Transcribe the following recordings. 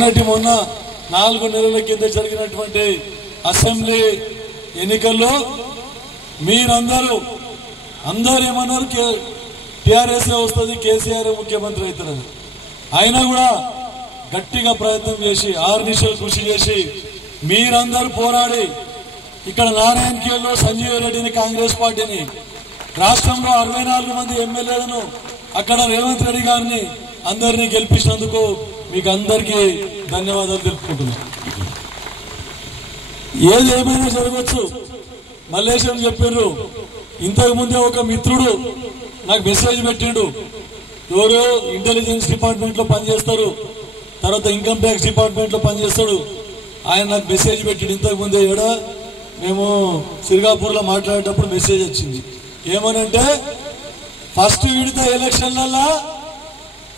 మొన్న 4 నెలల కింద జరిగినటువంటి అసెంబ్లీ ఎన్నికల్లో మీరందరూ ఏమన్నారు, టీఆర్ఎస్ వస్తుంది, కేసీఆర్ ముఖ్యమంత్రి అవుతారని. అయినా కూడా గట్టిగా ప్రయత్నం చేసి 6 నిమిషాలు కృషి చేసి మీరందరూ పోరాడి ఇక్కడ నారాయణఖేడ్లో సంజీవ్ రెడ్డిని, కాంగ్రెస్ పార్టీని, రాష్ట్రంలో 64 మంది ఎమ్మెల్యేలను, అక్కడ రేవంత్ రెడ్డి గారిని అందరినీ గెలిపించినందుకు మీకు అందరికీ ధన్యవాదాలు తెలుపుకుంటున్నాను. ఏది ఏమైనా జరగచ్చు. మల్లేశం చెప్పారు, ఇంతకు ముందే ఒక మిత్రుడు నాకు మెసేజ్ పెట్టిండు. ఎవరు ఇంటెలిజెన్స్ డిపార్ట్మెంట్ లో పనిచేస్తారు, తర్వాత ఇన్కమ్ ట్యాక్స్ డిపార్ట్మెంట్ లో పనిచేస్తాడు. ఆయన నాకు మెసేజ్ పెట్టిండు ఇంతకు ముందే. ఏడా మేము సిరిగాపూర్ లో మాట్లాడేటప్పుడు మెసేజ్ వచ్చింది. ఏమనంటే ఫస్ట్ విడత ఎలక్షన్లలో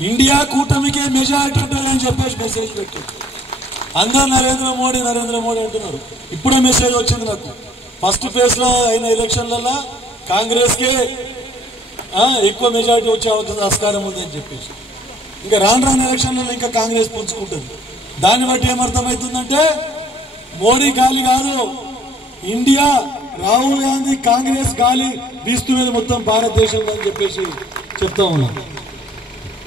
ఇండియా కూటమికే మెజారిటీ ఉంటుందని చెప్పేసి మెసేజ్ పెట్టారు. అందరూ నరేంద్ర మోడీ అంటున్నారు. ఇప్పుడే మెసేజ్ వచ్చింది నాకు. ఫస్ట్ ఫేజ్ లో అయిన ఎలక్షన్లలో కాంగ్రెస్ కే ఎక్కువ మెజారిటీ వచ్చే ఆస్కారం ఉందని చెప్పేసి, ఇంకా రాను ఎలక్షన్లలో ఇంకా కాంగ్రెస్ పుంజుకుంటుంది. దాన్ని బట్టి ఏమర్థమవుతుందంటే మోడీ గాలి కాదు, ఇండియా రాహుల్ గాంధీ కాంగ్రెస్ గాలి వీస్తున్నది మొత్తం భారతదేశంలో అని చెప్పేసి చెప్తా ఉన్నాం.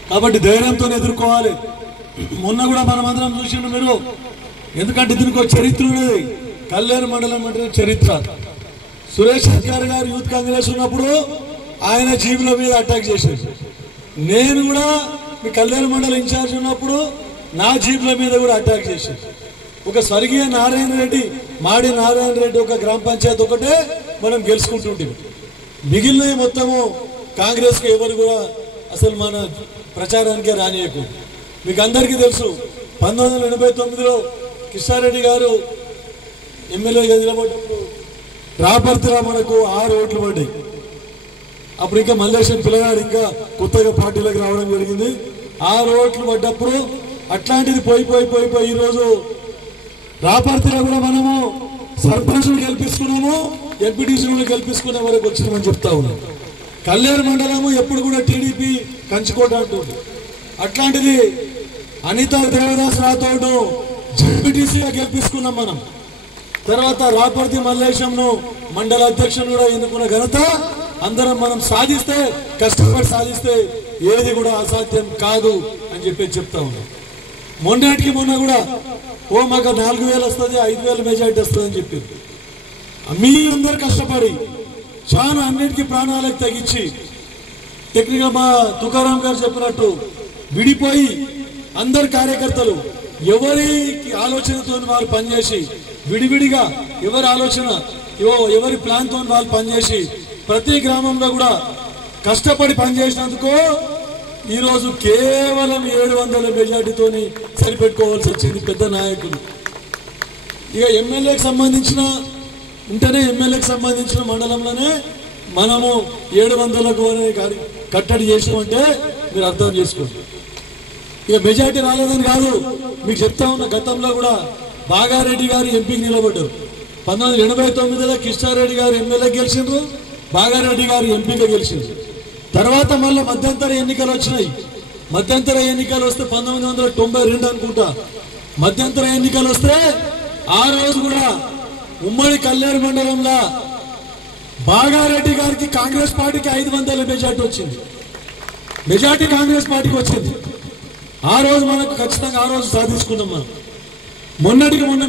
కాబట్టి ధైర్యంతో ఎదుర్కోవాలి. మొన్న కూడా మనం అందరం చూసిండు మీరు, ఎందుకంటే దీనికి ఒక చరిత్ర ఉన్నది. కల్లేరు మండలం అంటే చరిత్ర. సురేష్ అధికారి గారు యూత్ కాంగ్రెస్ ఉన్నప్పుడు ఆయన జీవుల మీద అటాక్ చేశారు. నేను కూడా మీ కల్లేరు మండలం ఇన్ఛార్జ్ ఉన్నప్పుడు నా జీవుల మీద కూడా అటాక్ చేశారు. ఒక స్వర్గీయ నారాయణ రెడ్డి, మాడి నారాయణ రెడ్డి ఒక గ్రామ పంచాయతీ ఒకటే మనం గెలుచుకుంటుంటాం. మిగిలినవి మొత్తము కాంగ్రెస్ కి ఎవరు కూడా అసలు మన ప్రచారానికే రానియకు. మీకు అందరికీ తెలుసు, 1989లో కిషారెడ్డి గారు ఎమ్మెల్యేగా నిలబడ్డప్పుడు రాపర్తిలో మనకు 6 ఓట్లు పడ్డాయి. అప్పుడు ఇంకా మల్లేశం పిల్లగాడు ఇంకా కొత్తగా పార్టీలోకి రావడం జరిగింది. 6 ఓట్లు పడ్డప్పుడు అట్లాంటిది పోయి ఈరోజు రాపర్తిలో కూడా మనము సర్పంచులు గెలిపించుకున్నాము, ఎంపీటీసీలు గెలిపించుకునే వరకు వచ్చినామని చెప్తా ఉన్నాం. కల్లేరు మండలము ఎప్పుడు కూడా టీడీపీ కంచుకోట అంటుంది. అట్లాంటిది అనితా దేవదాస్ రాథోడ్ ఎంపీటీసీగా గెలిపించుకున్నాం మనం. తర్వాత రాపర్తి మల్లేశంను మండల అధ్యక్షుడు కూడా ఎన్నుకున్న ఘనత అందరం మనం సాధిస్తే, కష్టపడి సాధిస్తే ఏది కూడా అసాధ్యం కాదు అని చెప్పి చెప్తా ఉన్నాం. మొన్న కూడా మాకు 4000 వస్తుంది, 5000 మెజార్టీ వస్తుంది అని చెప్పి మీ అందరు కష్టపడి చాలా అన్నిటికీ ప్రాణాలకు తగ్గించి, టెక్నికల్ మా తుకారాం గారు చెప్పినట్టు విడిపోయి అందరు కార్యకర్తలు ఎవరి ఆలోచనతో వాళ్ళు పనిచేసి, విడివిడిగా ఎవరి ఆలోచన ఎవరి ప్లాన్ తో వాళ్ళు పనిచేసి ప్రతి గ్రామంలో కూడా కష్టపడి పనిచేసినందుకు ఈరోజు కేవలం 700 మెజార్టీతోని సరిపెట్టుకోవాల్సి వచ్చింది పెద్ద నాయకులు. ఇక ఎమ్మెల్యేకి సంబంధించిన మండలంలోనే మనము 700కు కట్టడి చేసామంటే మీరు అర్థం చేసుకోండి. ఇక మెజార్టీ రాలేదని కాదు, మీకు చెప్తా ఉన్న గతంలో కూడా బాగారెడ్డి గారు ఎంపీకి నిలబడ్డారు. 1989లో కిషారెడ్డి గారు ఎమ్మెల్యే గెలిచిండ్రు, బాగారెడ్డి గారు ఎంపీగా గెలిచిండ్రు. తర్వాత మళ్ళీ మధ్యంతర ఎన్నికలు వచ్చినాయి. మధ్యంతర ఎన్నికలు వస్తే 1992 అనుకుంటా మధ్యంతర ఎన్నికలు వస్తే ఆ రోజు కూడా ఉమ్మడి కల్లేరు మండలంలో బాగారెడ్డి గారికి కాంగ్రెస్ పార్టీకి 500 మెజార్టీ వచ్చింది. మెజార్టీ కాంగ్రెస్ పార్టీకి వచ్చింది. ఆ రోజు మనకు ఖచ్చితంగా ఆ రోజు సాధించుకున్నాం మనం. మొన్న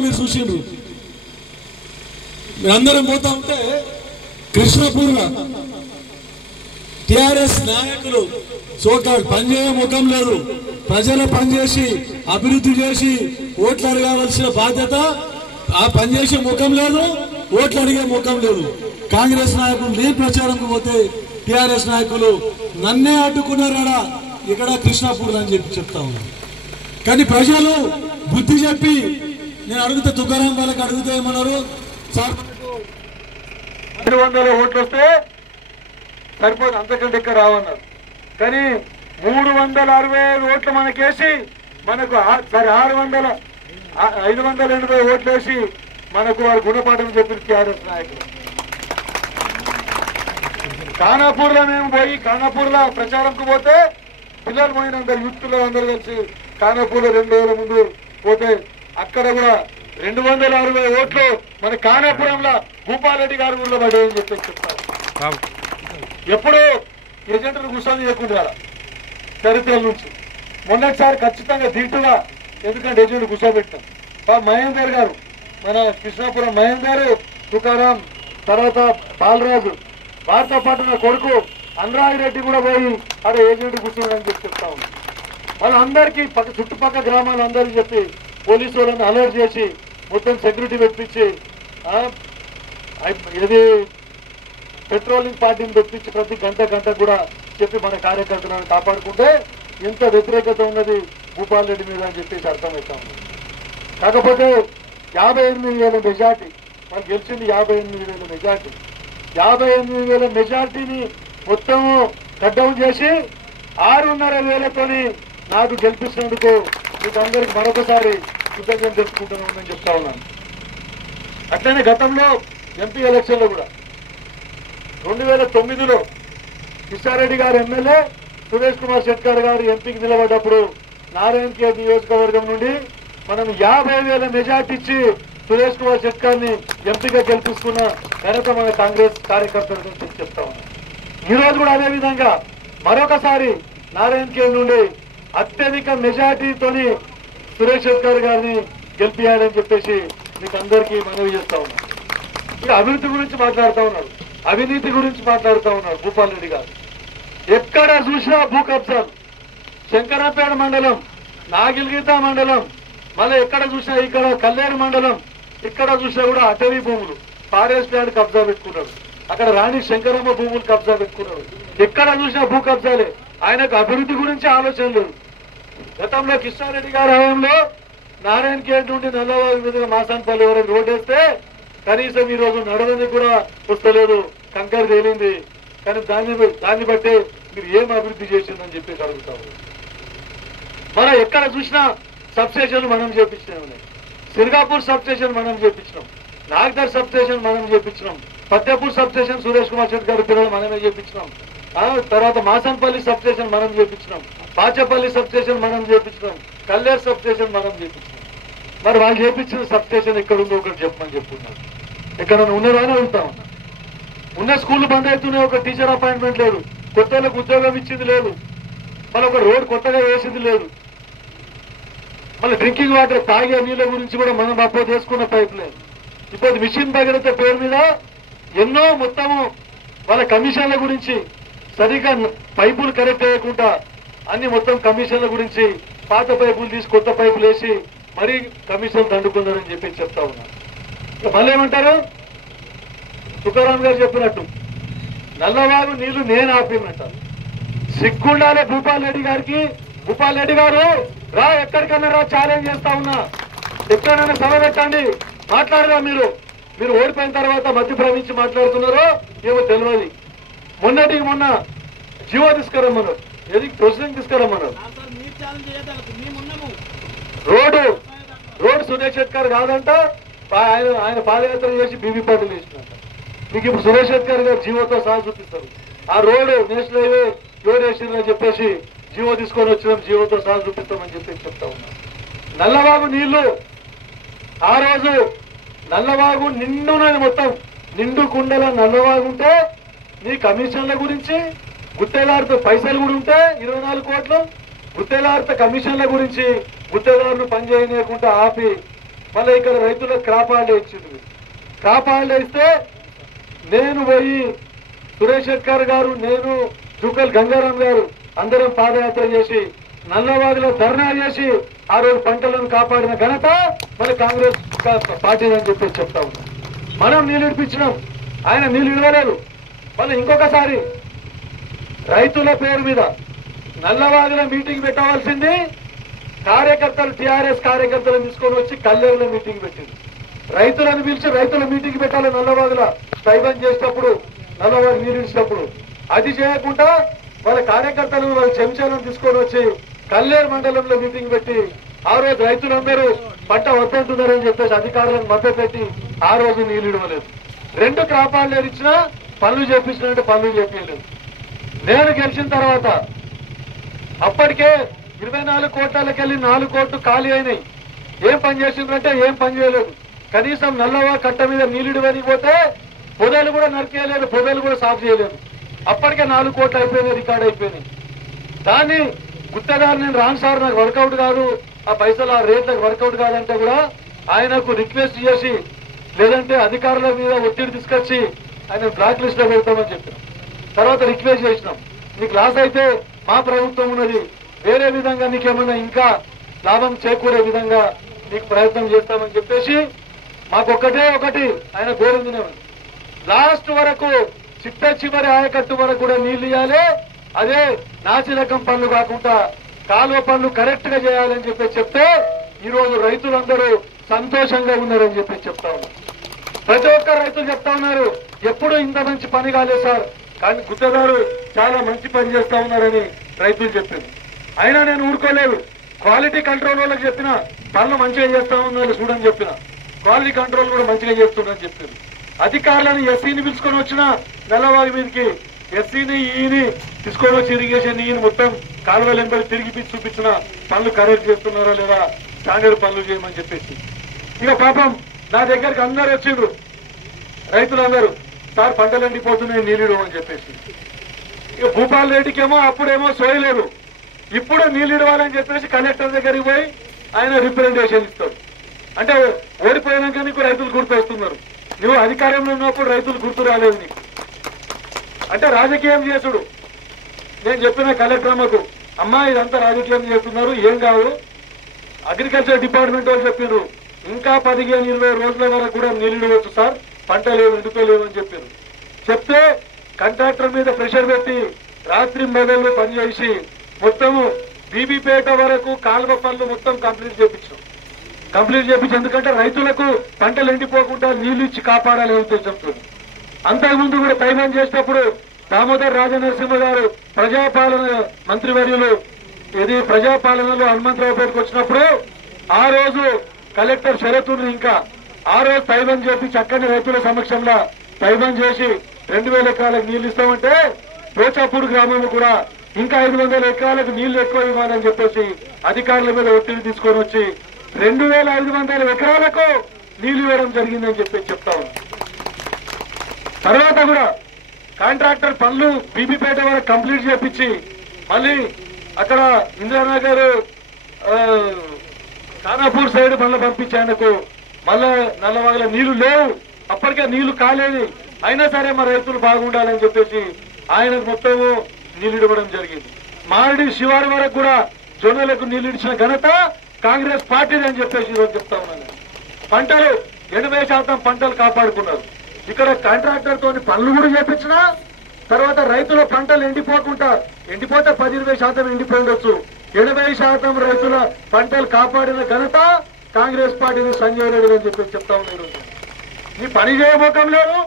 మీరు చూసిండ్రు, మీరందరం పోతా ఉంటే కృష్ణపూర్లో టిఆర్ఎస్ నాయకులు సోకాళ్ళు పనిచేయ ముఖం లేదు. ప్రజల పనిచేసి అభివృద్ధి చేసి ఓట్లు అడగవలసిన బాధ్యత, ఆ పనిచేసే ముఖం లేదు, ఓట్లు అడిగే ముఖం లేదు. కాంగ్రెస్ నాయకులు నీ ప్రచారంకు పోతే టిఆర్ఎస్ నాయకులు నన్నే అడ్డుకున్నారా ఇక్కడ కృష్ణాపూర్ అని చెప్తా ఉన్నాను. కానీ ప్రజలు బుద్ధి చెప్పి, నేను అడిగితే తుకారాం వాళ్ళకి అడిగితే ఏమన్నారు, సార్ 200 ఓట్లు వస్తే సరిపోదు, అంతకంటే ఇక్కడ రావన్నారు. కానీ 365 ఓట్లు మనకేసి మనకు 580 ఓట్లు వేసి మనకు వారు గుణపాఠం చెప్పిన టీఆర్ఎస్ నాయకులు. ఖానాపూర్లో మేము పోయి ఖానాపూర్లో ప్రచారంకు పోతే పిల్లలు పోయినందరు యూత్ పిల్లలు అందరూ కలిసి ఖానాపూర్లో 2 రోజుల ముందు పోతే అక్కడ కూడా 260 ఓట్లు మన కానాపురంలో భూపాలరెడ్డి గారు ఊళ్ళో పడేయని చెప్పేసి చెప్తారు. ఎప్పుడు ఏజెంట్ను కూర్చొని చేయకుండా చరిత్రల నుంచి మొన్నటిసారి ఖచ్చితంగా దీటుగా ఎందుకంటే ఏజెంట్ కూర్చోబెట్టాం. మహేందర్ గారు మన కృష్ణాపురం మహేందర్ తుకారాం తర్వాత బాలరాజు వారితో పాటు నా కొడుకు అనురాగ్ రెడ్డి కూడా పోయి అక్కడ ఏజెంట్ కూర్చోడని చెప్పి చెప్తా ఉన్నాం. వాళ్ళందరికీ చుట్టుపక్కల గ్రామాలందరికీ చెప్పి పోలీసు వాళ్ళని అలర్ట్ చేసి మొత్తం సెక్యూరిటీ పెట్టించి ఇది పెట్రోలింగ్ పార్టీని పెట్టించి ప్రతి గంట కూడా చెప్పి మన కార్యకర్తలను కాపాడుకుంటే ఎంత వ్యతిరేకత ఉన్నది భూపాల్ రెడ్డి మీద అని చెప్పేసి అర్థమవుతా ఉంది. కాకపోతే 58,000 మెజార్టీ వాళ్ళు గెలిచింది 58,000 మెజార్టీ 58,000 మెజార్టీని మొత్తం కట్ డౌన్ చేసి 6,500తోని నాకు గెలిపించినందుకు మీకు అందరికి మరొకసారి కృతజ్ఞత తెలుపుకుంటున్నామని చెప్తా ఉన్నాను. అట్లనే గతంలో ఎంపీ ఎలక్షన్లో కూడా 2009లో కిషారెడ్డి గారు ఎమ్మెల్యే సురేష్ కుమార్ శెట్కర్ గారు ఎంపీకి నిలబడ్డప్పుడు నారాయణ్ ఖేడ్ నియోజకవర్గం నుండి మనం 50,000 మెజార్టీ ఇచ్చి సురేష్ కుమార్ శెట్కర్ ని ఎంపీగా గెలిపించుకున్న ఘనత మన కాంగ్రెస్ కార్యకర్తల గురించి చెప్తా ఉన్నాం. ఈ రోజు కూడా అదే విధంగా మరొకసారి నారాయణ్ ఖేడ్ నుండి అత్యధిక మెజార్టీతోని సురేష్ శెట్కర్ గారిని గెలిపియాలని చెప్పేసి మీకు అందరికీ మనవి చేస్తా ఉన్నాం. ఇక అభివృద్ధి గురించి మాట్లాడుతూ ఉన్నారు, అవినీతి గురించి మాట్లాడుతూ ఉన్నారు భూపాల్ రెడ్డి గారు. ఎక్కడ చూసినా భూ కబ్జాలు, శంకరాపేట మండలం, నాగిల్గీత మండలం, మళ్ళీ ఎక్కడ చూసినా ఇక్కడ కల్లేరు మండలం, ఇక్కడ చూసినా కూడా అటవీ భూములు ఫారెస్ట్ ల్యాండ్ కబ్జా పెట్టుకున్నాడు. అక్కడ రాణి శంకరమ్మ భూములు కబ్జా పెట్టుకున్నాడు. ఎక్కడ చూసినా భూ కబ్జాలే. ఆయనకు అభివృద్ధి గురించి ఆలోచన లేదు. గతంలో కృష్ణారెడ్డి గారి హయాంలో నారాయణ్ ఖేడ్ నుండి నల్లవారి మీదుగా మాసాన్పల్లి వరకు రోడ్ వేస్తే కనీసం ఈ రోజు నడవడానికి కూడా వస్తలేదు, కంకర తేలింది. కానీ దాన్ని బట్టే మీరు ఏం అభివృద్ధి చేసిందని చెప్పేసి అడుగుతారు. మనం ఎక్కడ చూసినా సబ్స్టేషన్ మనం చేపించినాం, సిర్గాపూర్ సబ్స్టేషన్ మనం చేపించినాం, నాగదర్ సబ్స్టేషన్ మనం చేపించినాం, ఫతేపూర్ సబ్స్టేషన్ సురేష్ కుమార్ శెట్టి గారి పిల్లలు మనమే చేపించినాం. తర్వాత మాసంపల్లి సబ్స్టేషన్ మనం చేపించినాం, బాచపల్లి సబ్స్టేషన్ మనం చేపించినాం, కల్లేరు సబ్స్టేషన్ మనం చేపించినాం. మరి వాళ్ళు చేపించిన సబ్స్టేషన్ ఎక్కడ ఉందో ఒకటి చెప్పమని చెప్పుకున్నారు. ఎక్కడన్నా ఉన్నారా అని అడుగుతా ఉన్నా. ఉన్న స్కూళ్ళు బంద్ అవుతున్నాయి, ఒక టీచర్ అపాయింట్మెంట్ లేదు, కొత్త వాళ్ళకి ఉద్యోగం ఇచ్చింది లేదు, మళ్ళీ ఒక రోడ్ కొత్తగా వేసింది లేదు. మళ్ళీ డ్రింకింగ్ వాటర్ తాగే నీళ్ళ గురించి కూడా మనం అప్పుడు చేసుకున్న పైప్ లేదు. ఇప్పుడు మిషన్ భగీరథ పేరు మీద ఎన్నో మొత్తము వాళ్ళ కమిషన్ల గురించి సరిగా పైపులు కరెక్ట్ వేయకుండా అన్ని మొత్తం కమిషన్ల గురించి పాత పైపులు తీసి కొత్త పైపులు వేసి మరీ కమిషన్ దండుకున్నారని చెప్పి చెప్తా ఉన్నారు. మళ్ళీ ఏమంటారు, తుకారాం గారు చెప్పినట్టు నల్లవాగు నీళ్లు నేను ఆపినంటారు. సిగ్గుండాలే భూపాల్ రెడ్డి గారికి. భూపాల్ రెడ్డి గారు రా, ఎక్కడికన్నా రా, ఛాలెంజ్ చేస్తా ఉన్నా, ఎక్కడైనా సభ పెట్టండి, మాట్లాడరా. మీరు ఓడిపోయిన తర్వాత మధ్య ప్రవేశించి మాట్లాడుతున్నారో ఏమో తెలియదు. మొన్నటికి మొన్న జీవో తీసుకురమ్మన్నారు, ఏది ప్రొసీడింగ్ తీసుకురమ్మన్నారు. రోడ్డు సురేష్ శెట్కర్ కాదంట, ఆయన పాదయాత్ర చేసి బీబీ పార్టీలు వేసినట్ట. మీకు ఇప్పుడు సురేష్ శెట్కర్ గారు జీవోతో సహా చూపిస్తారు. ఆ రోడ్డు నేషనల్ హైవే ఎవరు వేసిందని చెప్పేసి జీవో తీసుకొని వచ్చినాం, జీవోతో సహా చూపిస్తామని చెప్పి చెప్తా ఉన్నాం. నల్లవాగు నీళ్లు ఆ రోజు నల్లవాగు నిండున్నది, మొత్తం నిండు కుండల నల్లవాగు ఉంటే నీ కమిషన్ల గురించి గుత్తేదారుతో పైసలు కూడా ఉంటే 24 కోట్లు గుత్తేదారుతో కమిషన్ల గురించి గుత్తేదారులు పనిచేయకుండా ఆపి మళ్ళీ ఇక్కడ రైతులకు క్రాప్ హాలిడే ఇచ్చింది. క్రాప్ హాలిడే ఇస్తే నేను పోయి సురేష్ శెట్కర్ గారు, నేను జూకల్ గంగారాం గారు అందరం పాదయాత్ర చేసి నల్లవాగులో ధర్నా చేసి ఆ రోజు పంటలను కాపాడిన ఘనత మన కాంగ్రెస్ పార్టీ అని చెప్పి చెప్తా ఉన్నాం. మనం నీళ్ళు ఇడిపించినాం, ఆయన నీళ్ళు ఇవ్వలేదు. మళ్ళీ ఇంకొకసారి రైతుల పేరు మీద నల్లవాగుల మీటింగ్ పెట్టవలసింది కార్యకర్తలు, టీఆర్ఎస్ కార్యకర్తలను తీసుకొని వచ్చి కల్లేరులో మీటింగ్ పెట్టింది. రైతులను పిలిచి రైతుల మీటింగ్ పెట్టాలి. నల్లవాగుల స్టైబన్ చేసేటప్పుడు, నల్లవాగు నీళ్ళు ఇచ్చినప్పుడు అది చేయకుండా వాళ్ళ కార్యకర్తలు వాళ్ళ చెంచాలను తీసుకొని వచ్చి కల్లేరు మండలంలో మీటింగ్ పెట్టి ఆ రోజు రైతులందరూ పంట వద్దంటున్నారని చెప్పేసి అధికారులను మద్దతు పెట్టి ఆ రోజు నీళ్లు ఇవ్వలేదు. 2 క్రాప్ హాలిడేలు ఇచ్చినా పనులు చేపించినట్టు పనులు చేపించలేదు. నేను గెలిచిన తర్వాత అప్పటికే 24 కోట్లకెళ్ళి 4 కోట్లు ఖాళీ అయినాయి. ఏం పని చేసిండ్రంటే ఏం పని చేయలేదు. కనీసం నల్లవా కట్ట మీద నీళ్లు వనిపోతే పొదలు కూడా నరికేయలేదు, పొదలు కూడా సాఫ్ చేయలేదు. అప్పటికే 4 కోట్లు అయిపోయినాయి, రికార్డ్ అయిపోయినాయి. దాన్ని గుత్తదారు నేను రాను సార్, నాకు వర్కౌట్ కాదు, ఆ పైసలు ఆ రేట్లకు వర్కౌట్ కాదంటే కూడా ఆయనకు రిక్వెస్ట్ చేసి లేదంటే అధికారుల మీద ఒత్తిడి తీసుకొచ్చి ఆయన బ్లాక్ లిస్ట్ లో పెడతామని చెప్పినాం. తర్వాత రిక్వెస్ట్ చేసినాం, నీకు లాస్ అయితే మా ప్రభుత్వం ఉన్నది, వేరే విధంగా నీకేమన్నా ఇంకా లాభం చేకూరే విధంగా నీకు ప్రయత్నం చేస్తామని చెప్పేసి మాకొక్కటే ఒకటి ఆయన కోరింది, లాస్ట్ వరకు చిట్ట చివరి ఆయకట్టు వరకు కూడా నీళ్లు ఇవ్వాలి, అదే నాసిరకం పనులు కాకుండా కాలువ పనులు కరెక్ట్ గా చేయాలని చెప్పి చెప్తే ఈ రోజు రైతులందరూ సంతోషంగా ఉన్నారని చెప్పి చెప్తా ఉన్నారు. ప్రతి ఒక్క రైతులు చెప్తా ఉన్నారు, ఎప్పుడు ఇంత మంచి పని కాలేదు సార్, కానీ గుత్తదారు చాలా మంచి పని చేస్తా ఉన్నారని రైతులు చెప్పింది. అయినా నేను ఊరుకోలేదు, క్వాలిటీ కంట్రోల్ వాళ్ళకి చెప్పిన పనులు మంచిగా చేస్తా ఉన్నారు చూడని చెప్పిన, క్వాలిటీ కంట్రోల్ కూడా మంచిగా చేస్తున్నారని చెప్పింది. అధికారులను ఎస్సీని పిలుచుకొని వచ్చిన నల్లవారి మీదకి ఎస్సీని ఈని తీసుకొని వచ్చి ఇరిగేషన్ ఈయన మొత్తం కాలువలు ఎంబడి తిరిగి చూపించిన పనులు కరెక్ట్ చేస్తున్నారా లేదా, స్టాండర్డ్ పనులు చేయమని చెప్పేసి. ఇక పాపం నా దగ్గరికి అందరు వచ్చిండ్రు రైతులందరూ, సార్ పంటలు ఎండిపోతున్నాయి నీళ్ళు అని చెప్పేసి. ఇక భూపాల్ రెడ్డికేమో అప్పుడేమో సోయలేదు, ఇప్పుడు నీళ్ళు ఇవ్వాలని చెప్పేసి కలెక్టర్ దగ్గరికి పోయి ఆయన రిప్రజెంటేషన్ ఇస్తాడు. అంటే ఓడిపోయినాక నీకు రైతులు గుర్తు వస్తున్నారు, నువ్వు అధికారంలో ఉన్నప్పుడు రైతులు గుర్తు రాలేదు నీకు అంటే రాజకీయం చేసుడు. నేను చెప్పిన కలెక్టర్ అమ్మకు, అమ్మా ఇదంతా రాజకీయం చేస్తున్నారు, ఏం కాదు, అగ్రికల్చర్ డిపార్ట్మెంట్ వాళ్ళు చెప్పారు ఇంకా 15-20 రోజుల వరకు కూడా నీళ్ళు ఇవ్వచ్చు సార్, పంట లేదు ఎండుకోలేవు అని చెప్పారు. చెప్తే కాంట్రాక్టర్ మీద ప్రెషర్ పెట్టి రాత్రి మొదలు పనిచేసి మొత్తము బీబీపేట వరకు కాలువ పనులు మొత్తం కంప్లీట్ చేపించాం. ఎందుకంటే రైతులకు పంటలు ఎండిపోకుండా నీళ్లు ఇచ్చి కాపాడాలి ఉద్దేశంతో. అంతకుముందు కూడా తైవాన్ చేసినప్పుడు దామోదర్ రాజనరసింహ గారు ప్రజాపాలన మంత్రివర్యులు ఇది ప్రజాపాలనలో హనుమంతరావు పేరుకు వచ్చినప్పుడు ఆ రోజు కలెక్టర్ షరతుని ఇంకా ఆ రోజు తైవాన్ చేసి చక్కని రైతుల సమక్షంలో తైవాన్ చేసి 2000 ఎకరాలకు నీళ్లు ఇస్తామంటే పోచాపూర్ గ్రామంలో కూడా ఇంకా 500 ఎకరాలకు నీళ్లు ఎక్కువ ఇవ్వాలని చెప్పేసి అధికారుల మీద ఒత్తిడి తీసుకొని వచ్చి 2500 ఎకరాలకు నీళ్లు ఇవ్వడం జరిగిందని చెప్పి చెప్తా ఉన్నాం. తర్వాత కూడా కాంట్రాక్టర్ పనులు బీబీపేట వరకు కంప్లీట్ చేపించి మళ్ళీ అక్కడ ఇందిరానగర్ ఖానాపూర్ సైడ్ మళ్ళీ పంపించి ఆయనకు మళ్ళా నల్లవాగల నీళ్లు లేవు, అప్పటికే నీళ్లు కాలేదు, అయినా సరే మా రైతులు బాగుండాలని చెప్పేసి ఆయనకు మొత్తము నీళ్లు ఇవ్వడం జరిగింది. మారడి శివారు వరకు కూడా జొన్నలకు నీళ్లు ఇచ్చిన ఘనత కాంగ్రెస్ పార్టీ అని చెప్పేసి ఈరోజు చెప్తా ఉన్నాను. పంటలు 80% పంటలు కాపాడుకున్నారు. ఇక్కడ కాంట్రాక్టర్ తోని పనులు కూడా చేపించిన తర్వాత రైతుల పంటలు ఎండిపోతే 10-20% ఎండిపోయిండొచ్చు, 80% రైతుల పంటలు కాపాడిన ఘనత కాంగ్రెస్ పార్టీని సంజయ్ రెడ్డి అని చెప్పి చెప్తా ఉన్నారు. నీ పని చేయ మోకం లేదు,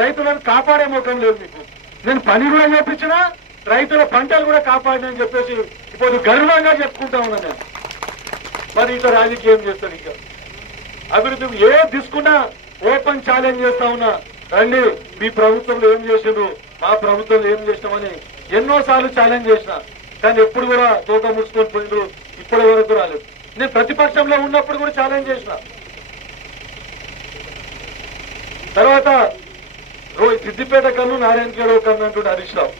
రైతులను కాపాడే మోకం లేదు మీకు. నేను పని కూడా చేపించిన రైతుల పంటలు కూడా కాపాడినని చెప్పేసి ఇప్పుడు గర్వంగా చెప్పుకుంటా ఉన్నా నేను. మరి ఇంకా రాజకీయం చేస్తాను, ఇంకా అభివృద్ధి ఏ తీసుకున్నా ఓపెన్ ఛాలెంజ్ చేస్తా ఉన్నా, రండి మీ ప్రభుత్వంలో ఏం చేసిండ్రు, మా ప్రభుత్వంలో ఏం చేసినామని ఎన్నోసార్లు ఛాలెంజ్ చేసిన, కానీ ఎప్పుడు కూడా తోక ముడుచుకొని పోయిండ్రు, ఇప్పటి వరకు రాలేదు. నేను ప్రతిపక్షంలో ఉన్నప్పుడు కూడా ఛాలెంజ్ చేసిన. తర్వాత సిద్దిపేట కన్ను నారాయణఖేడ్ కన్ను అంటుండే హరీష్ రావు.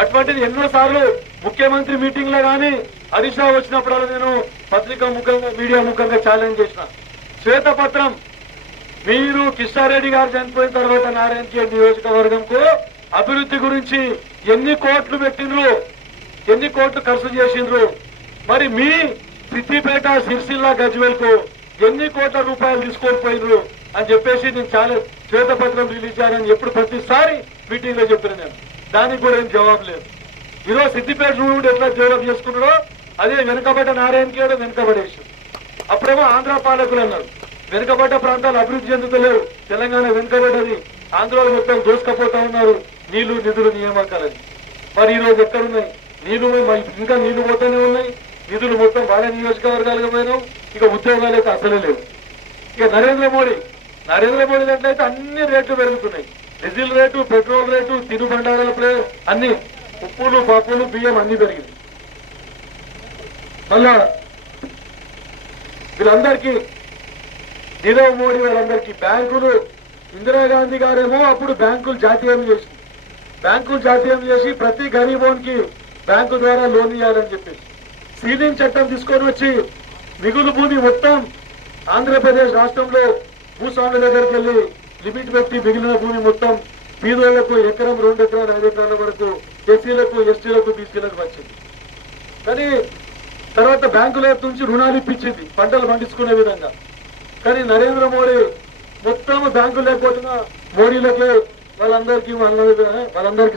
అటువంటిది ఎన్నోసార్లు ముఖ్యమంత్రి మీటింగ్ లో కానీ హరీష్ రావు వచ్చినప్పుడల్లా నేను పత్రికా ముఖంగా మీడియా ముఖంగా ఛాలెంజ్ చేసిన. శ్వేతపత్రం మీరు కిషారెడ్డి గారు చనిపోయిన తర్వాత నారాయణఖేడ్ నియోజకవర్గంకు అభివృద్ధి గురించి ఎన్ని కోట్లు పెట్టిండ్రు, ఎన్ని కోట్లు ఖర్చు చేసిండ్రు, మరి మీ సిద్దిపేట సిరిసిల్ల గజ్వేల్కు ఎన్ని కోట్ల రూపాయలు తీసుకొని పోయిండ్రు అని చెప్పేసి నేను చాలా శ్వేతపత్రం రిలీజ్ చేయాలని ఎప్పుడు ప్రతిసారి మీటింగ్ లో చెప్పిన నేను. దానికి కూడా ఏం జవాబు లేదు. ఈరోజు సిద్దిపేట రూడ్ ఎట్లా డెవలప్ చేసుకున్నాడో అదే వెనుకబడ్డ నారాయణఖేడ్ వెనుకబడేసి. అప్పుడేమో ఆంధ్ర పాలకులు అన్నారు వెనుకబడ్డ ప్రాంతాలు అభివృద్ధి చెందుతలేరు, తెలంగాణ వెనుకబడ్డది, ఆంధ్రలో మొత్తం దోసుకపోతా ఉన్నారు నీళ్లు నిధులు నియామకాలని. మరి ఈ రోజు ఎక్కడున్నాయి నీళ్లు? ఇంకా నీళ్లు పోతూనే ఉన్నాయి, నిధులు మొత్తం వాళ్ళ నియోజకవర్గాలుగా పోయినావు, ఇక ఉద్యోగాలు అయితే అసలే లేవు. ఇక నరేంద్ర మోడీ దాంట్లయితే అన్ని రేట్లు పెరుగుతున్నాయి, డీజిల్ రేటు, పెట్రోల్ రేటు, తినుబండారాల అన్ని ఉప్పులు పప్పులు బియ్యం అన్ని పెరిగింది. మళ్ళా వీళ్ళందరికీ నీరవ్ మోడీ వాళ్ళందరికీ బ్యాంకులు, ఇందిరాగాంధీ గారేమో అప్పుడు బ్యాంకులు జాతీయం చేసి ప్రతి గరీబోన్కి బ్యాంకు ద్వారా లోన్ ఇవ్వాలని చెప్పేసి సీలింగ్ చట్టం తీసుకొని వచ్చి మిగులు భూమి మొత్తం ఆంధ్రప్రదేశ్ రాష్ట్రంలో భూస్వాముల దగ్గరికి వెళ్ళి లిమిట్ పెట్టి మిగిలిన భూమి మొత్తం బీదోళ్లకు ఎకరం 2 ఎకరాలు 5 ఎకరాల వరకు ఎస్సీలకు ఎస్టీలకు బీసీలకు వచ్చింది. కానీ తర్వాత బ్యాంకుల నుంచి రుణాలు ఇప్పించింది పంటలు పండించుకునే విధంగా. కానీ నరేంద్ర మోడీ మొత్తం బ్యాంకులు లేకపోతున్నా మోడీలకే వాళ్ళందరికీ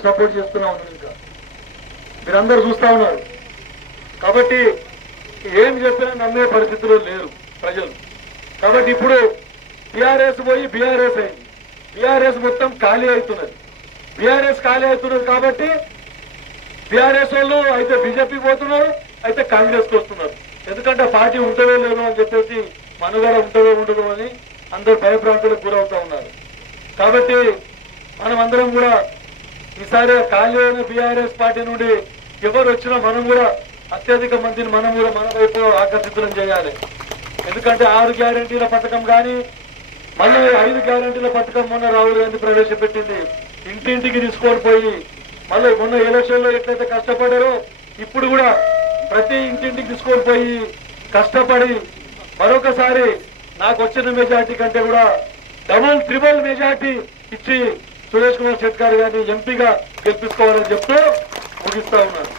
సపోర్ట్ చేస్తూనే ఉన్నారు. ఇంకా మీరందరూ చూస్తా ఉన్నారు. కాబట్టి ఏం చెప్పినా నమ్మే పరిస్థితుల్లో లేరు ప్రజలు. కాబట్టి ఇప్పుడు టీఆర్ఎస్ పోయి బీఆర్ఎస్ అయింది. బీఆర్ఎస్ మొత్తం ఖాళీ అవుతున్నది. కాబట్టి బీఆర్ఎస్ వాళ్ళు అయితే బీజేపీ పోతున్నారు, అయితే కాంగ్రెస్కి వస్తున్నారు. ఎందుకంటే పార్టీ ఉంటుందో లేదో అని చెప్పేసి మనుగడ ఉంటుందో ఉండదో అని అందరూ భయభ్రాంతులకు గురవుతా ఉన్నారు. కాబట్టి మనం అందరం కూడా ఈసారి ఖాళీ అయిన బీఆర్ఎస్ పార్టీ నుండి ఎవరు వచ్చినా మనం కూడా అత్యధిక మందిని మనం కూడా మన వైపు ఆకర్షితులం చేయాలి. ఎందుకంటే 6 గ్యారెంటీల పథకం కానీ మళ్ళీ 5 గ్యారెంటీల పథకం మొన్న రాహుల్ గాంధీ ప్రవేశపెట్టింది. ఇంటింటికి తీసుకొని పోయి మళ్ళీ మొన్న ఎలక్షన్ లో ఎట్లయితే కష్టపడారో ఇప్పుడు కూడా ప్రతి ఇంటింటికి తీసుకొని పోయి కష్టపడి మరొకసారి నాకు వచ్చిన మెజార్టీ కంటే కూడా డబుల్ ట్రిపుల్ మెజార్టీ ఇచ్చి సురేష్ కుమార్ షెట్కార్ గారిని ఎంపీగా గెలిపించుకోవాలని చెప్తూ ముగిస్తా ఉన్నాను.